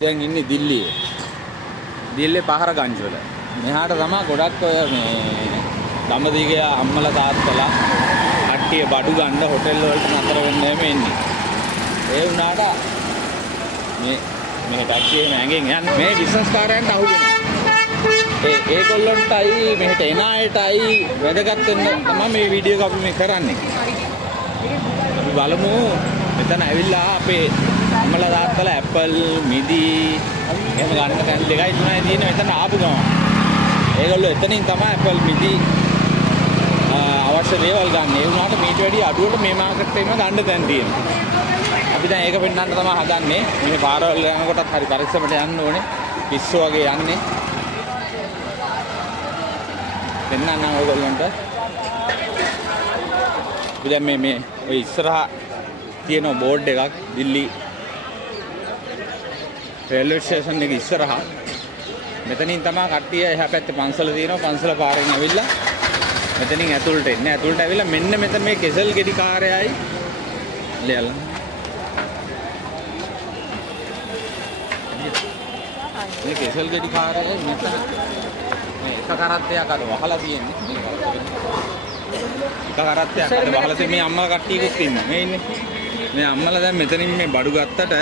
දැන් ඉන්නේ දිල්ලියේ. දිල්ලියේ පහරගංජ වල. මෙහාට තමයි ගොඩක් ඔය මේ දඹදිගේ අම්මලා තාත්තලා කට්ටිය බඩු ගන්න හොටෙල් වලට නතර වෙන්නේ එන්නේ. ඒ වුණාට මේ ටැක්සියේ මෑගෙන් යන්නේ මේ බිස්නස් කාර්යයන්ට අහු වෙනවා. ඒගොල්ලන්ටයි මෙහෙට එන අයටයි වැදගත් වෙන්න තමයි මේ වීඩියෝ එක අපි මේ කරන්නේ. අපි බලමු මෙතන ඇවිල්ලා අපේ අම්මලා තාත්තලා ඇපල් මිදි එහෙම ගන්න තැන් දෙකයි තුනයි තියෙන මෙතන ආපු ගමන්. ඒගොල්ලෝ එතනින් තමයි ඇපල් මිදි අවශ්‍ය දේවල් ගන්න. ඒ වුණාට මීට වැඩිය අඩුවට මේ මාකට් එකේම ගන්න තැන් තියෙනවා. අපි දැන් ඒක පෙන්නන්න තමයි හදන්නේ. මේ පාරවල් යනකොටත් හරි පරිස්සමට යන්න ඕනේ. පිස්සු වගේ යන්නේ. පෙන්නන්න ඕගොල්ලන්ට. අපි දැන් මේ ඔය ඉස්සරහා තියෙන බෝඩ් එකක් දිල්ලි රේල්වේ ස්ටේෂන් එක ඉස්සරහා. මෙතනින් තමයි කට්ටිය එහා පැත්තේ පන්සල තියෙනවා. පන්සල පාරෙන් ඇවිල්ලා මෙතනින් ඇතුළට එන්නේ. ඇතුළට ඇවිල්ලා මෙන්න මෙතන මේ කෙසල් ගෙඩි කාර්යයයි ලියලා. මේ කෙසල් ගෙඩි කාර්යයයි මෙතන මේ එක කරත්තයක් අර වහලා තියෙන්නේ. එක කරත්තයක් අර වහලා තියෙන්නේ. මේ අම්මලා කට්ටියකුත් ඉන්නවා. මේ ඉන්නේ. මේ අම්මලා දැන් මෙතනින් මේ බඩු ගත්තට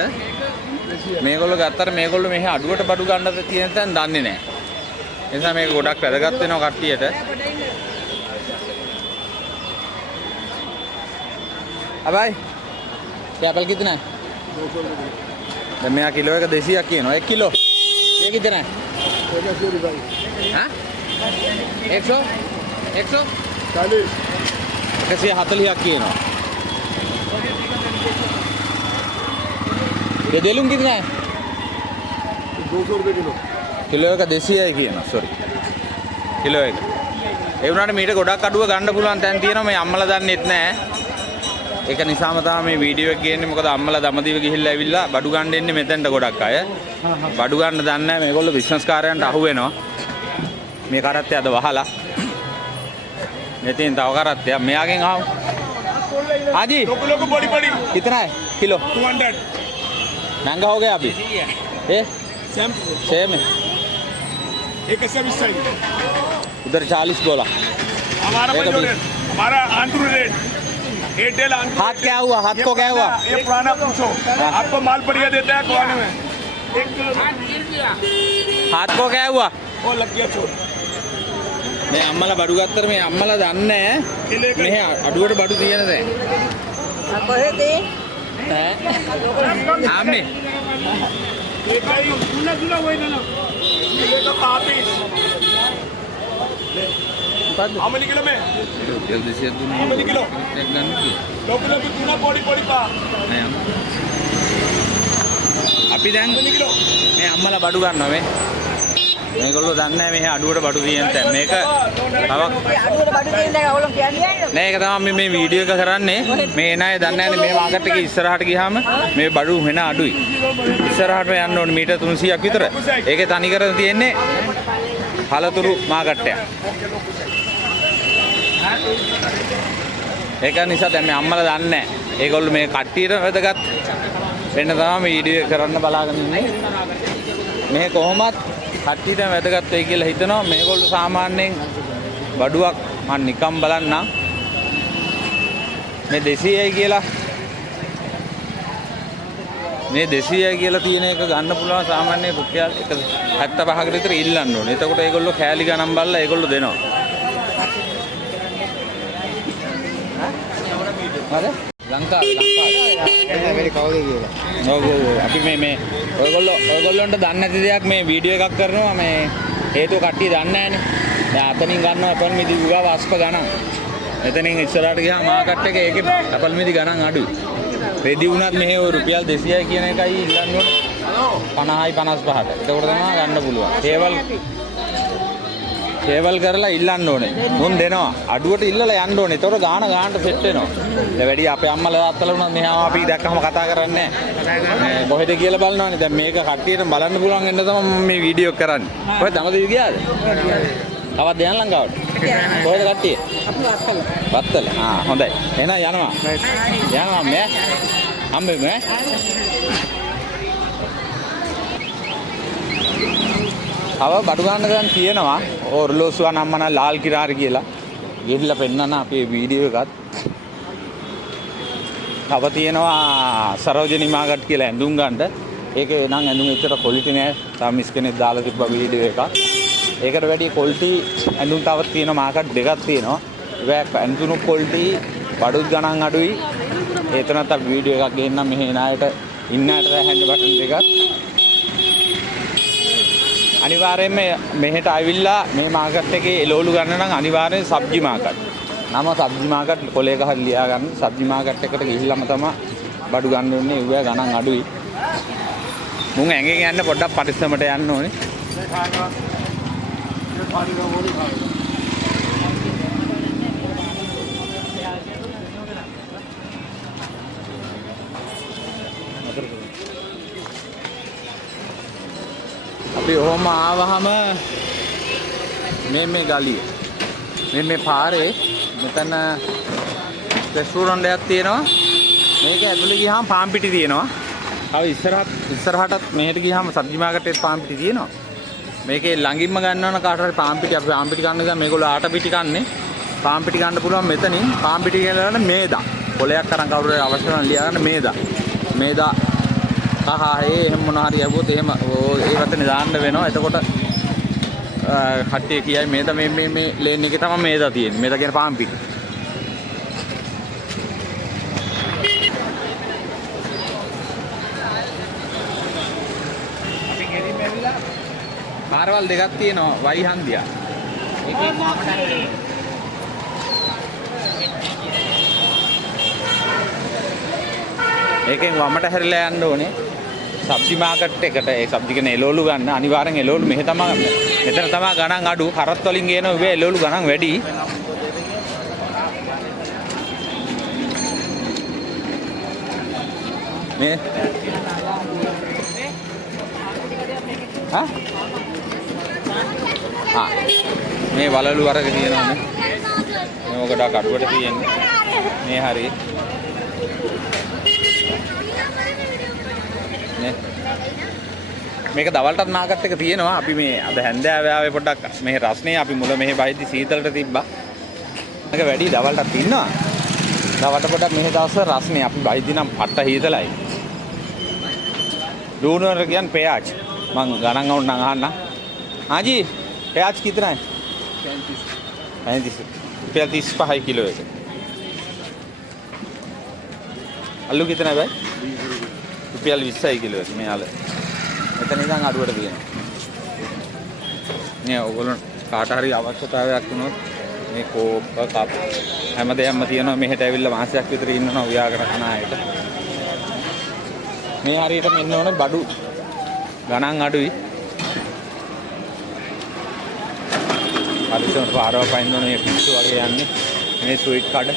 මේගොල්ලෝ ගත්තට මේගොල්ලෝ මෙහි අඩුවට බඩු ගන්නද තියෙන තැන දන්නේ නැහැ. ඒ නිසා මේක ගොඩක් වැදගත් වෙනවා කට්ටියට. अबाई क्या एप्पल कितना है? 200 रुपये। मैं किलो का देसी කියනවා 1 किलो ये कितना है? 100 रुपये। हाँ 100 140 कैसे 40 කියනවා ये दे लूँ कितना है? 200 रुपये किलो। किलो का देसी है කියනවා sorry किलो එක ඒ වුණාට මීට ගොඩක් අඩුව ගන්න පුළුවන් තැන් තියෙනවා මේ අම්මලා දන්නෙත් නැහැ. ඒක නිසාම තමයි මේ වීඩියෝ එක ගේන්නේ. මොකද අම්මලා දමදිව ගිහිල්ලා ඇවිල්ලා බඩු ගන්න එන්නේ මෙතෙන්ට ගොඩක් අය. බඩු ගන්න දන්නේ නැහැ. මේගොල්ලෝ බිස්නස් කාර්යයන්ට අහු වෙනවා. මේ කරත්තය අද වහලා. මෙතෙන් තව කරත්තයක් මෙයාගෙන් ආව. हाजी 2 किलो को बड़ी बड़ी कितना है किलो? 200। महंगा हो गया अभी ये सेम है एक ऐसा भी साइज उधर 40 बोला. हमारा आंध्र रेट एयरटेल आंध्र। हाथ क्या हुआ? हाथ को क्या हुआ? ये पुराना पूछो आपको माल बढ़िया देता है खुआने में 1 किलो। हाथ को क्या हुआ? वो लग गया छोड़ මේ අම්මලා බඩු ගත්තට මේ අම්මලා දන්නේ මෙහෙ අඩුවට බඩු තියෙන දැන් කොහෙද ආම්නේ ये भाई गुना गुना वही ना ये तो काफिस आमली किलो में जल्दी से दुनिया आमली किलो एक गन की 2 किलो की तूना बॉडी बॉडी पा අපි දැන් මේ අම්මලා බඩු ගන්නවා මේගොල්ලෝ දන්නේ නැහැ මෙහි අඩුවට බඩු තියෙන තැන. මේක තවක් අඩුවට බඩු තියෙන දේ ඔයගොල්ලෝ කියන්නේ නෑ. ඒක තමයි මේ වීඩියෝ එක කරන්නේ. මේ එන අය දන්නේ නැහැ මේ මාකට් එකේ ඉස්සරහට ගියාම මේ බඩු වෙන අඩුයි. ඉස්සරහට යන්න ඕනේ මීටර් 300ක් විතර. ඒකේ තනි කරලා තියෙන්නේ හලතුරු මාකට් එක. ඒක නිසා දැන් මේ අම්මලා දන්නේ නැහැ. ඒගොල්ලෝ මේ කට්ටියට වැදගත් වෙන්න තමයි මේ වීඩියෝ එක කරන්න බලාගෙන ඉන්නේ. මේ කොහොමත් කට්ටියට වැදගත් වෙයි කියලා හිතනවා. මේගොල්ලෝ සාමාන්‍යයෙන් බඩුවක් මම නිකම් බලන්නම්. මේ 200යි කියලා මේ 200යි කියලා තියෙන එක ගන්න පුළුවන් සාමාන්‍ය රුපියල් 75කට විතර ඉල්ලන්න ඕනේ. එතකොට ඒගොල්ලෝ කෑලි ගණන් බලලා ඒගොල්ලෝ දෙනවා. හරි? ලංකාවේ मेरी कहोगे කියලා. ඔව් අපි මේ ඔයගොල්ලන්ට දන්නේ නැති දෙයක් මේ වීඩියෝ එකක් කරනවා. මේ හේතුව කට්ටිය දන්නේ නැහනේ. දැන් අතනින් ගන්නවා අපල් මිදි උගා වාස්ප ගණන්. මෙතනින් ඉස්සරහට ගියාම මාකට් එකේ ඒකේ අපල් මිදි ගණන් අඩුයි. රෙදි වුණත් මෙහෙ ඔය රුපියල් 200යි කියන එකයි ඉල්ලන්න ඕනේ. 50යි 55ට. ඒකට තමයි ගන්න පුළුවන්. කේවල් කරලා ඉල්ලන්න ඕනේ. මුන් දෙනවා. අඩුවට ඉල්ලලා යන්න ඕනේ. ඒතකොට ගානට සෙට් වෙනවා. දැන් වැඩි අපේ අම්මලා තාත්තලා වුණත් මෙහාම අපි දැක්කම කතා කරන්නේ නැහැ. කොහෙද කියලා බලනවානේ. දැන් මේක කට්ටියට බලන්න පුළුවන් වෙන්න තමයි මම මේ වීඩියෝ කරන්නේ. කොහෙද දමදිව ගියාද? තවත් යන්න ලංකාවට. කොහෙද කට්ටිය? වත්තල. හොඳයි. එහෙනම් යනවා. යනවා මේ. හම්බෙමු ඈ. තව බඩු ගන්න දැන් තියෙනවා. ඔර්ලෝසුව නම්මන ලාල් කිරාර කියලා. ගිහිල්ලා පෙන්නන අපේ වීඩියෝ එකත්. තව තියෙනවා සරෝජනි මාගට් කියලා ඇඳුම් ගන්න. ඒකේ නම් ඇඳුම් එච්චර ක්වොලිටි නෑ. තව මිස් කෙනෙක් දාලා තිබ්බ වීඩියෝ එකක්. ඒකට වැඩි ක්වොලිටි ඇඳුම් තවත් තියෙන මාකට් දෙකක් තියෙනවා. ඒක ඇඳුම් ක්වොලිටි බඩුත් ගණන් අඩුයි. ඒතනත් අපි වීඩියෝ එකක් ගේන්නම් මෙහි නායට ඉන්නට හැන්ඩ් බටන් දෙකක්. අනිවාර්යයෙන්ම මෙහෙට ආවිල්ලා මේ මාකට් එකේ එළවලු ගන්න නම් අනිවාර්යෙන් සබ්ජි මාකට්. නම සබ්ජි මාකට් කොලේක හරි ලියා ගන්න. සබ්ජි මාකට් එකට ගිහිල්ලාම තමයි බඩු ගන්න ඕනේ. ඒවා ගණන් අඩුයි. මුන් ඇඟෙන් යන්න පොඩ්ඩක් පරිස්සමට යන්න ඕනේ. අපි ඔහොම ආවහම මේ ගලිය මේ පාරේ මෙතන රෙස්ටුරන්ට් එකක් තියෙනවා. මේක ඇතුලේ ගියාම පාන් පිටි තියෙනවා. තව ඉස්සරහටත් මෙහෙට ගියාම සබ්ජි මාකට් එකේ පාන් පිටි තියෙනවා. මේකේ ළඟින්ම ගන්නවන කාට හරි පාන් පිටි අපි පාන් පිටි කන්න ගියාම මේගොල්ලෝ ආට පිටි කන්නේ. පාන් පිටි ගන්න පුළුවන් මෙතනින්. පාන් පිටි කියලා ගන්න මේදා. කොලයක් අරන් කවුරු හරි අවශ්‍ය නම් ලියා ගන්න මේදා. එහෙම මොන හරි යවුවොත් එහෙම ඒ වතනේ දාන්න වෙනවා. එතකොට කට්ටිය කියයි මේද මේ ලේන් එකේ තමයි මේදා තියෙන්නේ. මේදා කියන පාන් පිටි. අපි ගෙරින් ඇවිල්ලා පාරවල් දෙකක් තියෙනවා වයි හන්දියා. ඒකෙන් වමට හැරිලා යන්න ඕනේ. සබ්ජි මාකට් එකට ඒ සබ්ජි කියන එළවලු ගන්න අනිවාර්යෙන් එළවලු මෙතන තමයි ගණන් අඩු. කරත් වලින් ගේන ඔබේ එළවලු ගණන් වැඩි. මේ මේ වලලු වර්ග තියෙනවානේ. මේ ඔකට කඩුවට තියෙන්නේ. මේ හරිය මේක දවල්ටත් මාකට් එක තියෙනවා. අපි මේ අද හැන්දෑවේ ආවේ පොඩ්ඩක් මේ රස්නේ අපි මුල මෙහෙ බයිද්දි සීතලට තිබ්බා. මේක වැඩි දවල්ටත් ඉන්නවා. දවල්ට පොඩ්ඩක් මෙහෙ දවස්වල රස්නේ අපි බයිද්දි නම් පට්ට හීතලයි. डूनर ज्ञान प्याज मंग गाना आना हाँ जी प्याज कितना है 35 रुपया 30 किलो है। आलू कितना है भाई रुपया 20 किलो है। मैं आल इतना अड़वड़ दिए काटारी आवश्यकता को हेमदे हेमतियनो मेहटविल्ल मासයක් විතර ඉන්නනවා ව්‍යාකරණ ආයත මේ හරියටම ඉන්න ඕනේ බඩු ගණන් අඩුයි පරිසම පාරව පයින්න ඕනේ පිස්සු වගේ යන්නේ මේ ස්වීට් කඩ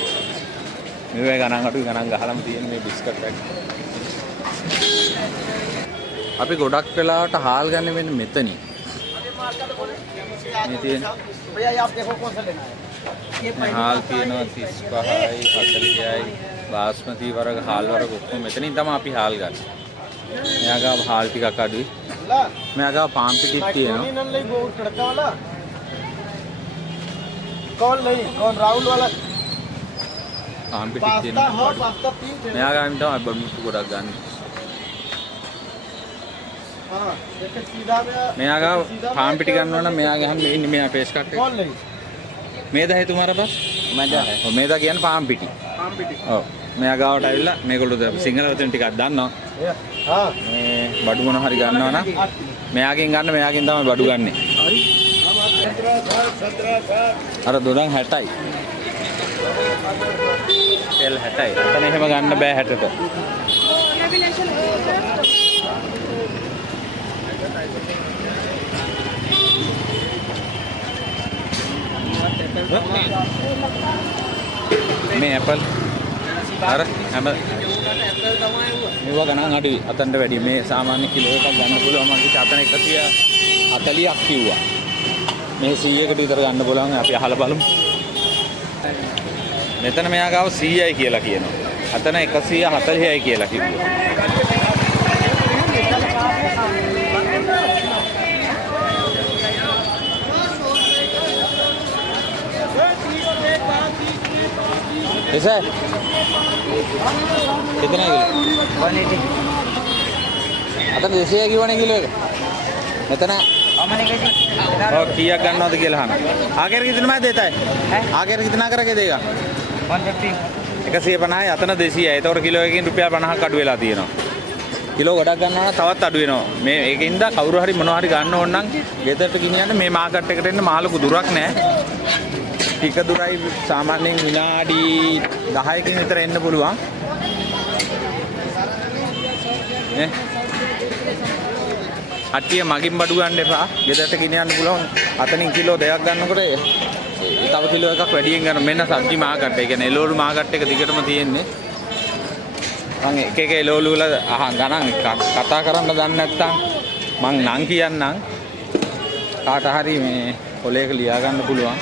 මේ ගණන් අඩුයි ගණන් ගහලම තියෙන මේ බිස්කට් පැක් අපි ගොඩක් වෙලාවට හාල් ගන්න වෙන්නේ මෙතනින් මේ තියෙන भैया आप देखो कौन सा लेना है हाल තියෙනවා 35යි 40යි बासमती वर्ग हाल वर्ग ඔක්කොම මෙතනින් තමයි අපි हाल ගන්න. මෙයාගාව हाल ටිකක් අඩුයි. මෙයාගාව පාන් පිටික් තියෙනවා. तड़का वाला कौन नहीं कौन राहुल वाला පාන් පිටික් තියෙනවා. पास्ता पीस මෙයාගාවෙන් තමයි බම්මුතු ගොඩක් ගන්න. हां देखो सीधा में මෙයාගාව පාන් පිටි ගන්නවා නම් මෙයා ගහන්න මේ ඉන්නේ මෙයා පේස් කට් එක. कौन नहीं මේදා है तुम्हारा पास? मैदा है. ඔව් මේදා කියන්නේ පාන් පිටි. पान पिटी ඔව්. මෙයා ගාවට ඇවිල්ලා මේගොල්ලෝ සිංහල වචන ටිකක් දන්නවා. हां මේ බඩු මොන හරි ගන්නවා නම් මෙයාගෙන් ගන්න මෙයාගෙන් තමයි බඩු ගන්නෙ. අර දොඩම් 60යි. තෙල් 60යි. අතන එහෙම ගන්න බෑ 60ට. මේ ඇපල් අර හැම මේවා ගණන් අඩුයි අතන්ට වැඩි මේ සාමාන්‍ය කිලෝ එකක් ගන්න පුළුවන් මම කිව්වා අතන 140ක් කිව්වා මේ 100කට විතර ගන්න පුළුවන් අපි අහලා බලමු මෙතන මෙයා ගාව 100යි කියලා කියනවා අතන 140යි කියලා කිව්වා ऐसा है कितना किलो 180. අතන 200 කිව්වනේ කිලෝ එක මෙතන How many kg? और किया गन्नौद के लहाना आगे कितना में देता है आगे कितना करके देगा 150. 150 අතන 200යි. ඒතකොට කිලෝ එකකින් රුපියල් 50ක් අඩු වෙලා තියෙනවා. කිලෝ ගොඩක් ගන්නවා නම් තවත් අඩු වෙනවා. මේ ඒකින්ද කවුරු හරි මොනවා හරි ගන්න ඕන නම් ගෙදරට ගෙනියන්න මේ මාකට් එකට එන්න මහලුකු දුරක් නැහැ. ටික දුරයි සාමාන්‍යයෙන් විනාඩි 10කින් විතර එන්න පුළුවන්. නේ අට්ටිය මගින් බඩු ගන්න එපා. ගෙදරට ගෙනියන්න පුළුවන්. අතනින් කිලෝ දෙකක් ගන්නකොට තව කිලෝ එකක් වැඩියෙන් ගන්න. මෙන්න සබ්ජි මාකට්. ඒ කියන්නේ එළවලු මාකට් එක දිගටම තියෙන්නේ. මම එක එක එළවලු වල ගණන් කතා කරන්න දන්නේ නැත්නම් මං නම් කියන්නම්. කාට හරි මේ පොලේක ලියා ගන්න පුළුවන්.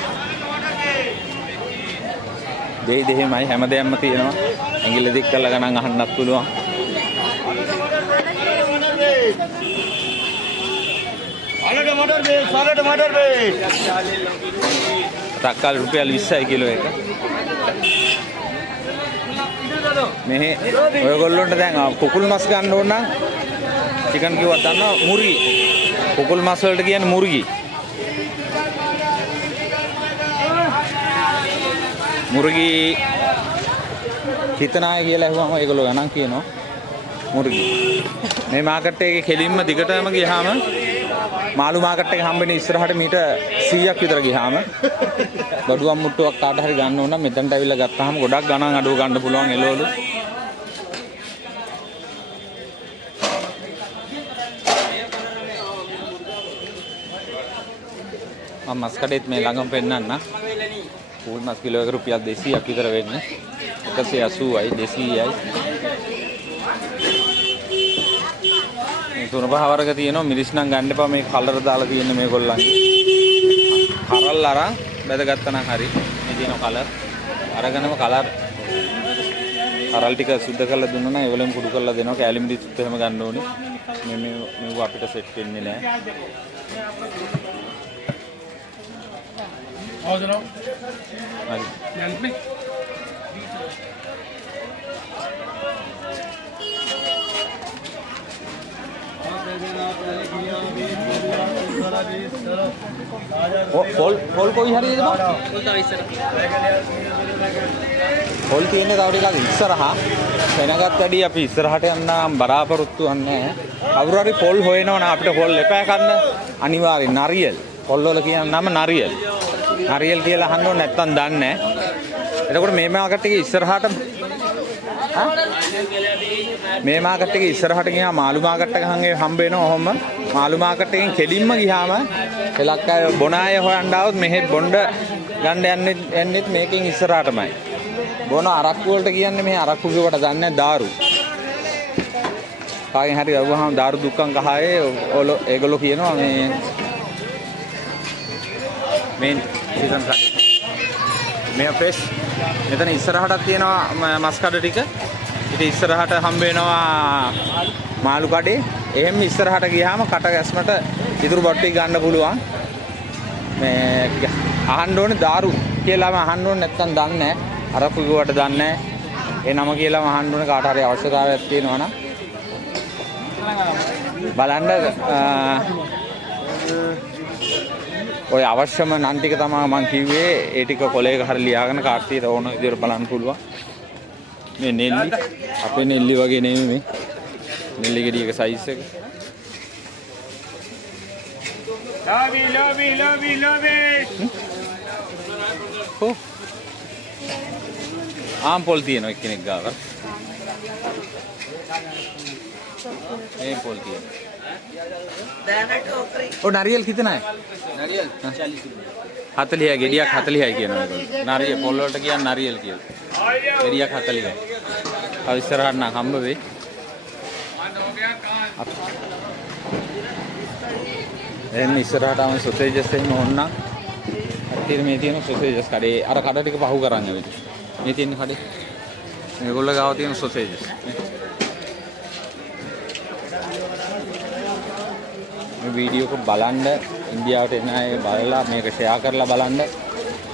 දෙයි දෙහෙමයි හැමදේම තියෙනවා. ඇඟිල්ල දික් කරලා ගණන් අහන්නත් පුළුවන්. තක්කාලි රුපියල් 20යි කිලෝ එක. මෙහි ඔයගොල්ලොන්ට දැන් කුකුල් මස් ගන්න ඕන නම් චිකන් කිව්වත් දන්නවා මුර්ගි. කුකුල් මස් වලට කියන්නේ මුර්ගි. මුර්ගි හිතනාය කියලා ඇහුවම ඒගොල්ලෝ ගණන් කියනවා මුර්ගි. මේ මාකට් එකේ කෙලින්ම දිගටම ගියාම මාළු මාකට් එක හම්බෙන්නේ ඉස්සරහට මීට 100ක් විතර ගියාම බඩුවක් මුට්ටුවක් කාට හරි ගන්න ඕන නම් මෙතනට ඇවිල්ලා ගත්තාම ගොඩක් ගණන් අඩුව ගන්න පුළුවන් එළවලු. මම මස් කඩේත් මේ ළඟම පෙන්නන්න. පූල් මස් කිලෝ එක රුපියල් 200ක් විතර වෙන්නේ. 180යි 200යි. තුන පහ වර්ග තියෙනවා. මිරිස් නම් ගන්න එපා. මේ කලර් දාලා තියෙන්නේ මේගොල්ලන්ගේ. කරල් අරන් බැදගත්තා නම් හරි. මේ තියෙන කලර් අරගෙනම කලර් කරල් ටික සුද්ධ කරලා දුන්නා නම් ඒවලම කුඩු කරලා දෙනවා. කැලි මිරිස්සුත් එහෙම ගන්න ඕනේ. මේව අපිට සෙට් වෙන්නේ නැහැ. හවුදනෝ හරි. යන්නේ පොල් කොයි හරියද බං? පොල් තියෙන්නේ තව ටිකක් ඉස්සරහා. වෙනගත් වැඩි අපි ඉස්සරහට යන්නම් බලාපොරොත්තු වෙන්නේ නැහැ. කවුරු හරි පොල් හොයනවා නම් අපිට පොල් එපා ගන්න. අනිවාර්යෙන් නරියල්. පොල් වල කියන නම නරියල්. නරියල් කියලා අහන්න ඕනේ නැත්තම් දන්නේ නැහැ. එතකොට මේ මාකට් එකේ ඉස්සරහට මේ මාකට් එකේ ඉස්සරහට ගියාම මාළු මාකට් එක හම්බ වෙනවා. ඔහොම මාළු මාකට් එකෙන් කෙලින්ම ගියාම එලක් අය බොන අය හොයන්න ආවොත් මෙහෙ බොණ්ඩ ගන්න යන්නෙත් මේකෙන් ඉස්සරහටමයි. බොන අරක්කු වලට කියන්නේ මෙහෙ අරක්කු කියවට දන්නේ නැහැ දාරු. කාගෙන් හරි යවුවාම දාරු දුක්ඛං කහයේ ඒගොල්ලෝ කියනවා මේ සීසන් කා මේ ෆ්‍රෙෂ්. මෙතන ඉස්සරහටත් තියෙනවා මස් කඩ ටික. ඉතින් ඉස්සරහට හම්බ වෙනවා මාළු කඩේ. එහෙම ඉස්සරහට ගියාම කට ගැස්මට ඉතුරු බට්ටි ගන්න පුළුවන්. මේ අහන්න ඕනේ දාරු කියලාම අහන්න ඕනේ නැත්නම් දන්නේ නැහැ. අරක්කු කිව්වට දන්නේ නැහැ. ඒ නම කියලාම අහන්න ඕනේ කාට හරි අවශ්‍යතාවයක් තියෙනවා නම්. බලන්න ඔය අවශ්‍යම නම් ටික තමයි මම කිව්වේ. ඒ ටික කොලේක හරි ලියාගෙන කාර්තියට ඕන විදිහට බලන්න පුළුවන්. මේ නෙල්ලි අපේ නෙල්ලි වගේ නෙමෙයි මේ. නෙල්ලි ගෙඩියක සයිස් එක. ලෝබි ඔව්. ආම් පොල් තියෙනවා එක්කෙනෙක් ගාව. මේ පොල් තියෙනවා. और नारियल कितना है? नारियल 40 ගෙඩියක් 40යි කියනවා ඒගොල්ලෝ. नारियल පොල් වලට කියන්නේ नारियल කියලා. ගෙඩියක් 40යි. අව ඉස්සරහට නම් හම්බ වෙයි. එන්න ඉස්සරහට ආව සොසේජස් එහෙම ඕනනම් අත්තිර මේ තියෙන සොසේජස් කඩේ අර කඩ ටික පහු කරන් ඇවිත්. මේ තියෙන කඩේ මේගොල්ලෝ ගාව තියෙන සොසේජස්. මේ වීඩියෝ එක බලන්න ඉන්දියාවට එන අය බලලා මේක ෂෙයා කරලා බලන්න.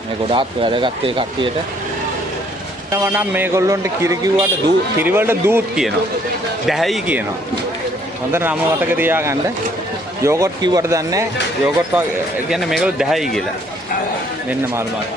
මේ ගොඩාක් වැදගත් එකක් කට්ටියට. නම් මේගොල්ලොන්ට කිරි කිව්වට කිරි වලට දූත් කියනවා. දැහැයි කියනවා. හොඳට නම මතක තියාගන්න. යෝගට් කිව්වට දන්නේ නැහැ. යෝගට් කියන්නේ මේගොල්ලෝ දැහැයි කියලා. මෙන්න මාළුමාත්.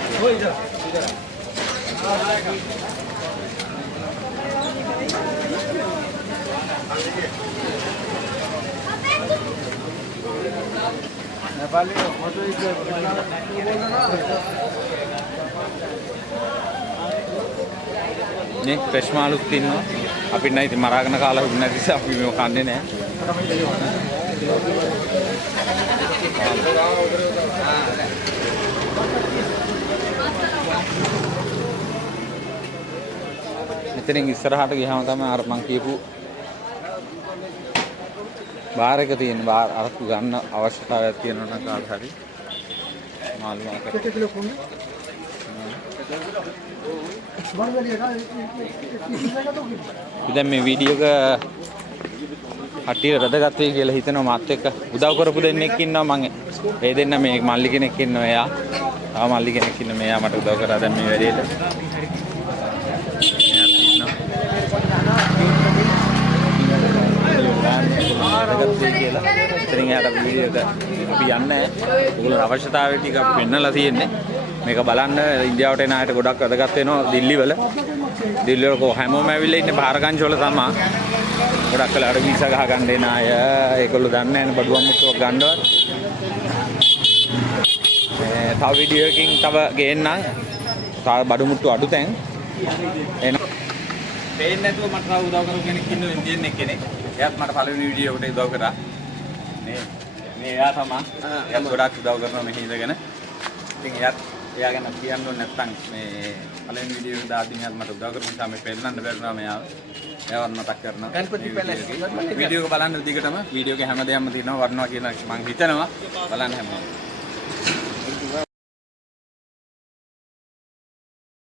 නේ ෆ්‍රෙෂ් මාළුත් ඉන්නවා. අපි නැති මරාගෙන කාලා හුරු නැති නිසා අපි මේක කන්නේ නැහැ. මෙතනින් ඉස්සරහට ගියාම තමයි අර මං කියපු බාර් එක තියෙන බාර් අරක්කු ගන්න අවශ්‍යතාවයක් තියෙනවා නම් කාට හරි මාළු මාර්කට් දැන් මේ වීඩියෝ එක හටියට වැදගත් වෙයි කියලා හිතනවා මාත් එක්ක උදව් කරපු දෙන්නෙක් ඉන්නවා මම ඒ දෙන්න මේ මල්ලි කෙනෙක් ඉන්නවා එයා තව මල්ලි කෙනෙක් ඉන්න මෙයා මට උදව් කරා දැන් මේ වැඩේට ඉතින් එයාට වීඩියෝ එක අපි යන්නේ ඔයගොල්ලෝ අවශ්‍යතාවය ටික අපි පෙන්නලා තියෙන්නේ මේක බලන්න ඉන්දියාවට එන අයට ගොඩක් වැදගත් වෙනවා දිල්ලි වල හැමෝම ඇවිල්ලා ඉන්නේ බාරගංජ වල තමයි ගොඩක් වෙලාවට වීසා ගහ ගන්න එන අය ඒගොල්ලෝ දන්නේ නැහැ බඩුවක් මුට්ටුවක් ගන්නවත් තව වීඩියෝ එකකින් තව ගේන්නම් තව බඩු මුට්ටු අඩු තැන් එන පේන්නේ නැතුව මට තව උදව් කරපු කෙනෙක් ඉන්නවා ඉන්දියන් කෙනෙක් එයාත් මට පළවෙනි වීඩියෝ එකට උදව් කරා මේ එයා තමයි එයාත් ගොඩක් උදව් කරනවා මෙහි ඉඳගෙන ඉතින් එයා ගැන කියන්න ඕනේ නැත්නම් මේ පළවෙනි වීඩියෝ එක දාද්දි මෙයාත් මට උදව් කරපු නිසා මේ පෙන්නන්න බැරිනවා එයාවත් මතක් කරනවා වීඩියෝ එක බලන්න දිගටම වීඩියෝ එකේ හැමදේම තියෙනවා වර්ණවා කියලා මම හිතනවා බලන්න හැමෝම